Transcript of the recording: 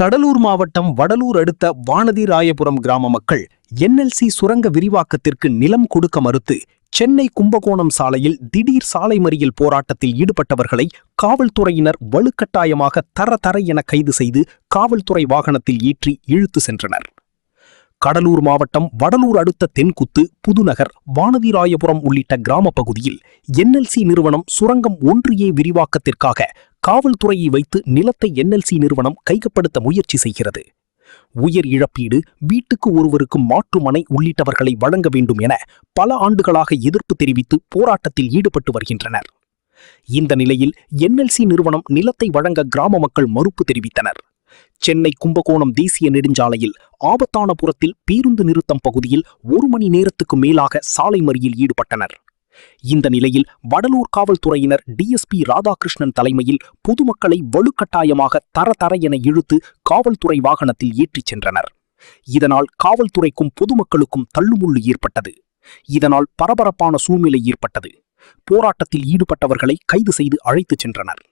கடலூர் மாவட்டம் வடலூர் அடுத்த வானதிராயபுரம் கிராம மக்கள் என்எல்சி சுரங்க விரிவாக்கத்திற்கு நிலம் கொடுக்க மறுத்து சென்னை கும்பகோணம் சாலையில் திடீர் சாலை மறியல் போராட்டத்தில் ஈடுபட்டவர்களை காவல்துறையினர் வலுக்கட்டாயமாக தர என கைது செய்து காவல்துறை வாகனத்தில் ஏற்றி இழுத்து சென்றனர். கடலூர் மாவட்டம் வடலூர் அடுத்த தென்குத்து, புதுநகர், வானதிராயபுரம் உள்ளிட்ட கிராம பகுதியில் என்எல்சி நிறுவனம் சுரங்கம் 1A விரிவாக்கத்திற்காக காவல்துறையை வைத்து நிலத்தை என்எல்சி நிறுவனம் கையகப்படுத்த முயற்சி செய்கிறது. உயிர் இழப்பீடு, வீட்டுக்கு ஒருவருக்கு மாற்று மனை உள்ளிட்டவர்களை வழங்க வேண்டும் என பல ஆண்டுகளாக எதிர்ப்பு தெரிவித்து போராட்டத்தில் ஈடுபட்டு வருகின்றனர். இந்த நிலையில் என்எல்சி நிறுவனம் நிலத்தை வழங்க கிராம மக்கள் மறுப்பு தெரிவித்தனர். சென்னை கும்பகோணம் தேசிய நெடுஞ்சாலையில் ஆபத்தானபுரத்தில் பேருந்து நிறுத்தம் பகுதியில் 1 மணி நேரத்துக்கு மேலாக சாலை மறியலில் ஈடுபட்டனர். இந்த நிலையில் வடலூர் காவல்துறையினர் டிஎஸ்பி ராதாகிருஷ்ணன் தலைமையில் பொதுமக்களை வலுக்கட்டாயமாக தர என இழுத்து காவல்துறை வாகனத்தில் ஏற்றிச் சென்றனர். இதனால் காவல்துறைக்கும் பொதுமக்களுக்கும் தள்ளுமுள்ளு ஏற்பட்டது. இதனால் பரபரப்பான சூழ்நிலை ஏற்பட்டது. போராட்டத்தில் ஈடுபட்டவர்களை கைது செய்து அழைத்துச் சென்றனர்.